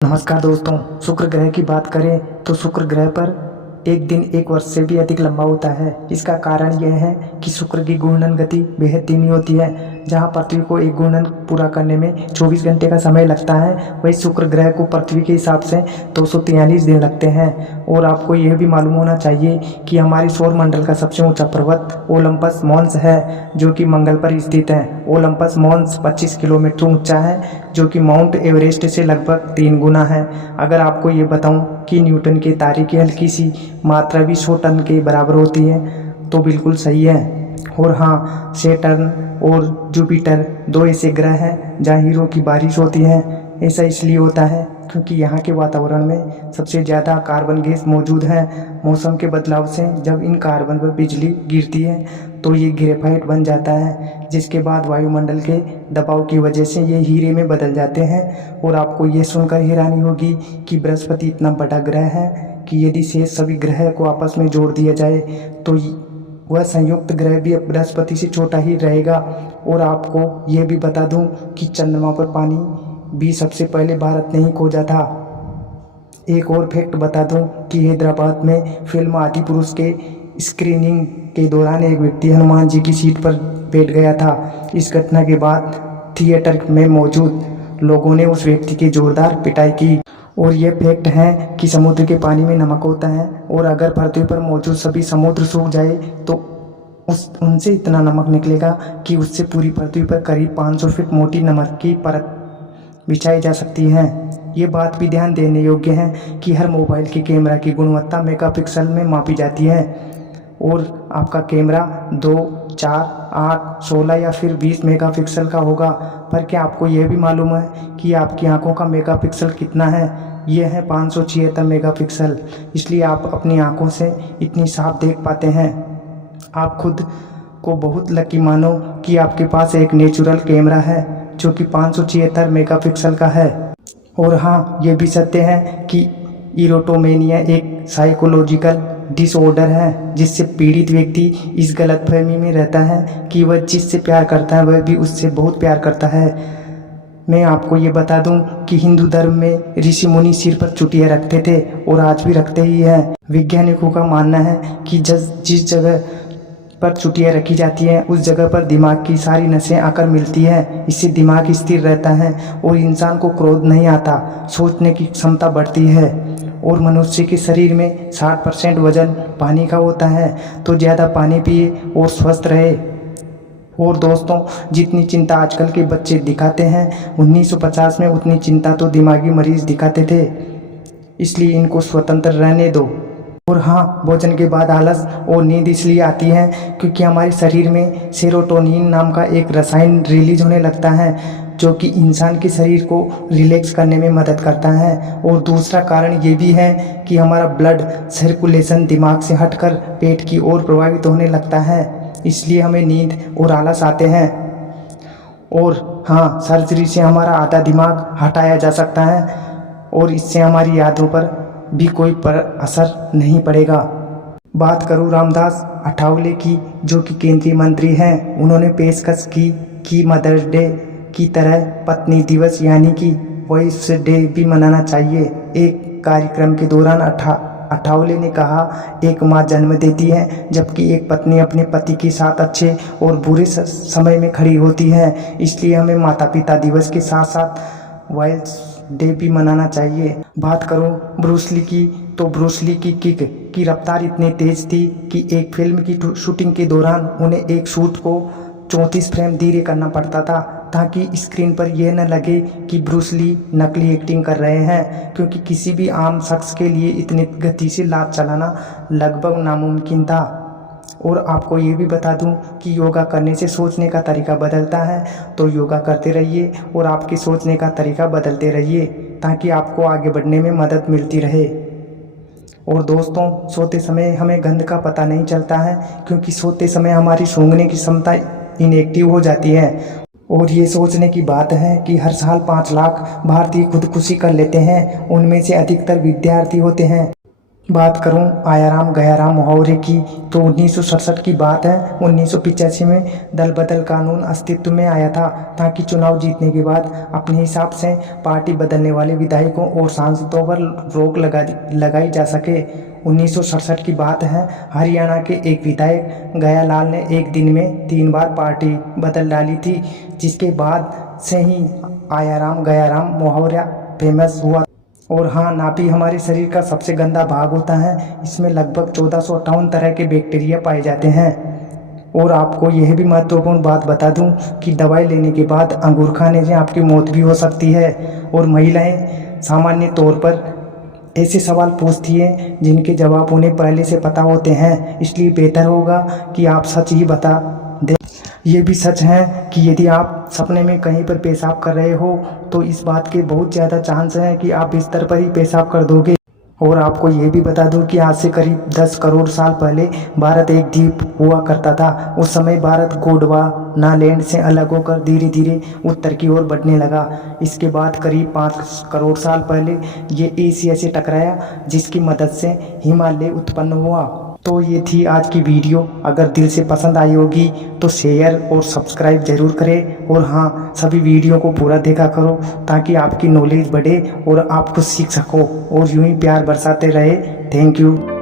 नमस्कार दोस्तों। शुक्र ग्रह की बात करें तो शुक्र ग्रह पर एक दिन एक वर्ष से भी अधिक लंबा होता है। इसका कारण यह है कि शुक्र की घूर्णन गति बेहद धीमी होती है। जहां पृथ्वी को एक घूर्णन पूरा करने में 24 घंटे का समय लगता है, वही शुक्र ग्रह को पृथ्वी के हिसाब से 243 दिन लगते हैं। और आपको यह भी मालूम होना चाहिए कि हमारे सौर मंडल का सबसे ऊंचा पर्वत ओलंपस मॉन्स है, जो कि मंगल पर स्थित है। ओलंपस मॉन्स 25 किलोमीटर ऊंचा है, जो कि माउंट एवरेस्ट से लगभग 3 गुना है। अगर आपको ये बताऊं कि न्यूटन के तारे की हल्की सी मात्रा भी 100 टन के बराबर होती है, तो बिल्कुल सही है। और हाँ, सैटर्न और जुपिटर 2 ऐसे ग्रह हैं जहाँ हीरो की बारिश होती है। ऐसा इसलिए होता है क्योंकि यहाँ के वातावरण में सबसे ज़्यादा कार्बन गैस मौजूद है। मौसम के बदलाव से जब इन कार्बन पर बिजली गिरती है तो ये ग्रेफाइट बन जाता है, जिसके बाद वायुमंडल के दबाव की वजह से ये हीरे में बदल जाते हैं। और आपको ये सुनकर हैरानी होगी कि बृहस्पति इतना बड़ा ग्रह है कि यदि शेष सभी ग्रह को आपस में जोड़ दिया जाए तो वह संयुक्त ग्रह भी बृहस्पति से छोटा ही रहेगा। और आपको यह भी बता दूं कि चंद्रमा पर पानी भी सबसे पहले भारत ने ही खोजा था। एक और फैक्ट बता दूं कि हैदराबाद में फिल्म आदिपुरुष के स्क्रीनिंग के दौरान एक व्यक्ति हनुमान जी की सीट पर बैठ गया था। इस घटना के बाद थिएटर में मौजूद लोगों ने उस व्यक्ति की जोरदार पिटाई की। और यह फैक्ट है कि समुद्र के पानी में नमक होता है, और अगर पृथ्वी पर मौजूद सभी समुद्र सूख जाए तो उनसे इतना नमक निकलेगा कि उससे पूरी पृथ्वी पर करीब 500 फीट मोटी नमक की परत बिछाई जा सकती है। ये बात भी ध्यान देने योग्य है कि हर मोबाइल की कैमरा की गुणवत्ता मेगापिक्सल में मापी जाती है। और आपका कैमरा 2, 4, 8, 16 या फिर 20 मेगापिक्सल का होगा। पर क्या आपको यह भी मालूम है कि आपकी आंखों का मेगापिक्सल कितना है? यह है 576 मेगापिक्सल। इसलिए आप अपनी आंखों से इतनी साफ देख पाते हैं। आप खुद को बहुत लकी मानो कि आपके पास एक नेचुरल कैमरा है जो कि 576 मेगापिक्सल का है। और हाँ, ये भी सत्य है कि इरोटोमेनिया एक साइकोलॉजिकल डिसऑर्डर है, जिससे पीड़ित व्यक्ति इस गलतफहमी में रहता है कि वह जिससे प्यार करता है वह भी उससे बहुत प्यार करता है। मैं आपको ये बता दूं कि हिंदू धर्म में ऋषि मुनि सिर पर चुटिया रखते थे और आज भी रखते ही हैं। वैज्ञानिकों का मानना है कि जिस जगह पर चुटिया रखी जाती है उस जगह पर दिमाग की सारी नसें आकर मिलती है। इससे दिमाग स्थिर रहता है और इंसान को क्रोध नहीं आता, सोचने की क्षमता बढ़ती है। और मनुष्य के शरीर में 60% वजन पानी का होता है, तो ज़्यादा पानी पिए और स्वस्थ रहे। और दोस्तों, जितनी चिंता आजकल के बच्चे दिखाते हैं, 1950 में उतनी चिंता तो दिमागी मरीज दिखाते थे। इसलिए इनको स्वतंत्र रहने दो। और हाँ, भोजन के बाद आलस और नींद इसलिए आती है क्योंकि हमारे शरीर में सेरोटोनिन नाम का एक रसायन रिलीज होने लगता है, जो कि इंसान के शरीर को रिलैक्स करने में मदद करता है। और दूसरा कारण ये भी है कि हमारा ब्लड सर्कुलेशन दिमाग से हटकर पेट की ओर प्रभावित होने लगता है, इसलिए हमें नींद और आलस आते हैं। और हाँ, सर्जरी से हमारा आधा दिमाग हटाया जा सकता है और इससे हमारी यादों पर भी कोई असर नहीं पड़ेगा। बात करूँ रामदास अठावले की, जो कि केंद्रीय मंत्री हैं, उन्होंने पेशकश की कि मदर्स डे की तरह पत्नी दिवस यानी कि वॉइस डे भी मनाना चाहिए। एक कार्यक्रम के दौरान अठावले ने कहा, एक माँ जन्म देती है जबकि एक पत्नी अपने पति के साथ अच्छे और बुरे समय में खड़ी होती है। इसलिए हमें माता पिता दिवस के साथ साथ वॉइस डे भी मनाना चाहिए। बात करूं ब्रूस ली की, तो ब्रूस ली की किक की रफ्तार इतनी तेज थी कि एक फिल्म की शूटिंग के दौरान उन्हें एक शूट को 34 फ्रेम धीरे करना पड़ता था, ताकि स्क्रीन पर यह न लगे कि ब्रूस ली नकली एक्टिंग कर रहे हैं, क्योंकि किसी भी आम शख्स के लिए इतनी गति से लात चलाना लगभग नामुमकिन था। और आपको ये भी बता दूं कि योगा करने से सोचने का तरीका बदलता है, तो योगा करते रहिए और आपके सोचने का तरीका बदलते रहिए, ताकि आपको आगे बढ़ने में मदद मिलती रहे। और दोस्तों, सोते समय हमें गंध का पता नहीं चलता है, क्योंकि सोते समय हमारी सूंघने की क्षमता इनएक्टिव हो जाती है। और ये सोचने की बात है कि हर साल 5 लाख भारतीय खुदकुशी कर लेते हैं, उनमें से अधिकतर विद्यार्थी होते हैं। बात करूं आया राम गया राम मुहावरे की तो 1967 की बात है। 1985 में दल बदल कानून अस्तित्व में आया था ताकि चुनाव जीतने के बाद अपने हिसाब से पार्टी बदलने वाले विधायकों और सांसदों पर रोक लगाई जा सके। 1967 की बात है। हरियाणा के एक विधायक गयालाल ने एक दिन में 3 बार पार्टी बदल डाली थी, जिसके बाद से ही आया राम गया राम मुहावरा फेमस हुआ। और हाँ, नाभि हमारे शरीर का सबसे गंदा भाग होता है। इसमें लगभग 1458 तरह के बैक्टीरिया पाए जाते हैं। और आपको यह भी महत्वपूर्ण बात बता दूं कि दवाई लेने के बाद अंगूर खाने से आपकी मौत भी हो सकती है। और महिलाएं सामान्य तौर पर ऐसे सवाल पूछती हैं जिनके जवाब उन्हें पहले से पता होते हैं, इसलिए बेहतर होगा कि आप सच ही बता दें। ये भी सच है कि यदि आप सपने में कहीं पर पेशाब कर रहे हो तो इस बात के बहुत ज़्यादा चांस हैं कि आप बिस्तर पर ही पेशाब कर दोगे। और आपको ये भी बता दूं कि आज से करीब 10 करोड़ साल पहले भारत एक द्वीप हुआ करता था। उस समय भारत गोंडवाना से अलग होकर धीरे धीरे उत्तर की ओर बढ़ने लगा। इसके बाद करीब 5 करोड़ साल पहले ये एशिया से टकराया, जिसकी मदद से हिमालय उत्पन्न हुआ। तो ये थी आज की वीडियो। अगर दिल से पसंद आई होगी तो शेयर और सब्सक्राइब जरूर करें। और हाँ, सभी वीडियो को पूरा देखा करो ताकि आपकी नॉलेज बढ़े और आप कुछ सीख सको और यूं ही प्यार बरसाते रहे। Thank you.